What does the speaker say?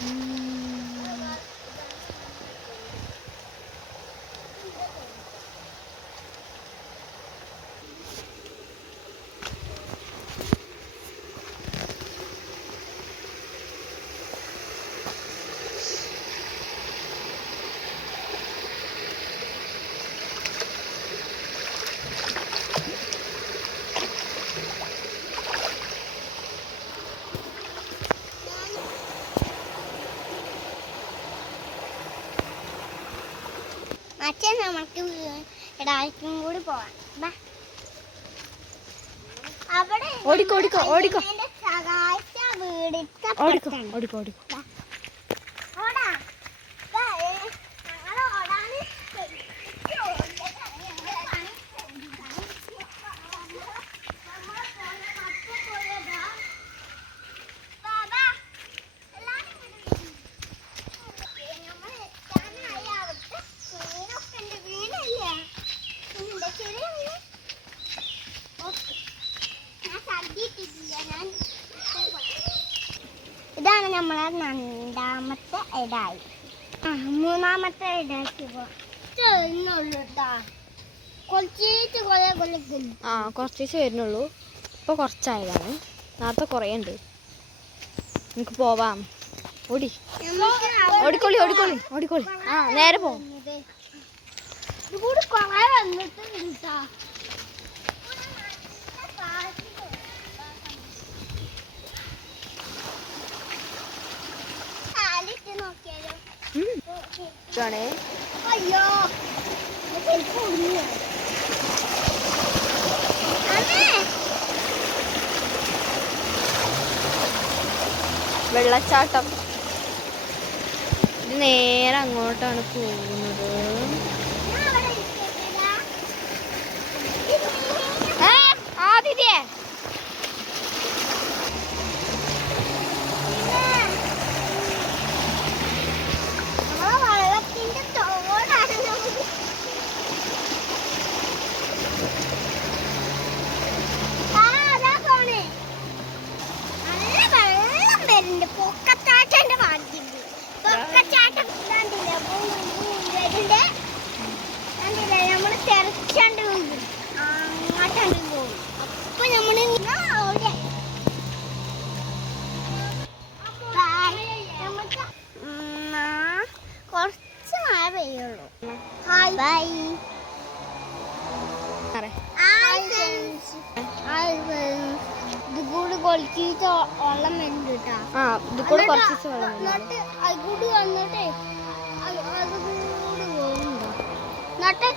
Mm. അച്ഛൻ നമുക്ക് ഇടാക്കും കൂടി പോവാം അവിടെ ഓടിക്കോ, ഓടിക്കോ, ഓടിക്കോ. സഹായിച്ച വീടിച്ച ഓടിക്കോ. ഓടിക്കോ ഓടിക്കോ നമ്മളെ രണ്ടാമത്തെ ഇടായി. ആ മൂന്നാമത്തെ ഇടാക്കി കൊച്ചിട്ട് കൊല കൊലക്കുന്നു ആ കുറച്ച് ദിവസം വരുന്നുള്ളൂ ഇപ്പോൾ കുറച്ചായതാണ്. നേരത്തെ കുറേ ഉണ്ട്. നമുക്ക് പോവാം. ഓടി. ഓടിക്കോളി ഓടിക്കോളി ഓടിക്കോളി. ആ നേരെ പോ. ഇതുകൂടി കൊറേ വന്നിട്ട് കിട്ടാ ഇതാണേ അയ്യോ വെള്ളച്ചാട്ടം. ഇത് നേരെ അങ്ങോട്ടാണ് പോകുന്നത് ഞാൻ അവിടെ ഇരിക്കട്ടെടാ. ഏ, ആദിത്യേ നമ്മളെ വെള്ളത്തിന്റെ തോടാണ് നമുക്ക് ആ, അതാ പോണേ. നല്ല വെള്ളം വരുന്നുണ്ട്. പൊക്കച്ചാട്ടന്റെ മാതിരി. പൊക്കച്ചാട്ടം കണ്ടില്ലേ? ബൂം, ബൂം വരുന്നുണ്ട്. കണ്ടില്ലേ? നമ്മൾ തെറിച്ചണ്ട് വീഴും. അങ്ങോട്ടണ്ട് പോകും. അപ്പൊ നമ്മൾ ഇങ്ങനെ ഓടുക. ബൈ. നമുക്ക് ഉം, ആ, കുറച്ച് ഹായ് ബൈ അറേ. ഹായ് ഫ്രണ്ട്സ് ഹായ് ഫ്രണ്ട്സ് ഇത് കൂടി കൊളിച്ചിട്ട് വെള്ളം വരുന്നുണ്ട് കേട്ടാ. ആ ഇത് കൂടെ കുറച്ച് ദിവസം വെള്ളം വന്നു. എന്നിട്ട് അത് കൂടി വന്നിട്ടേ അത് അത് പോകുന്നുണ്ടോ. എന്നിട്ട്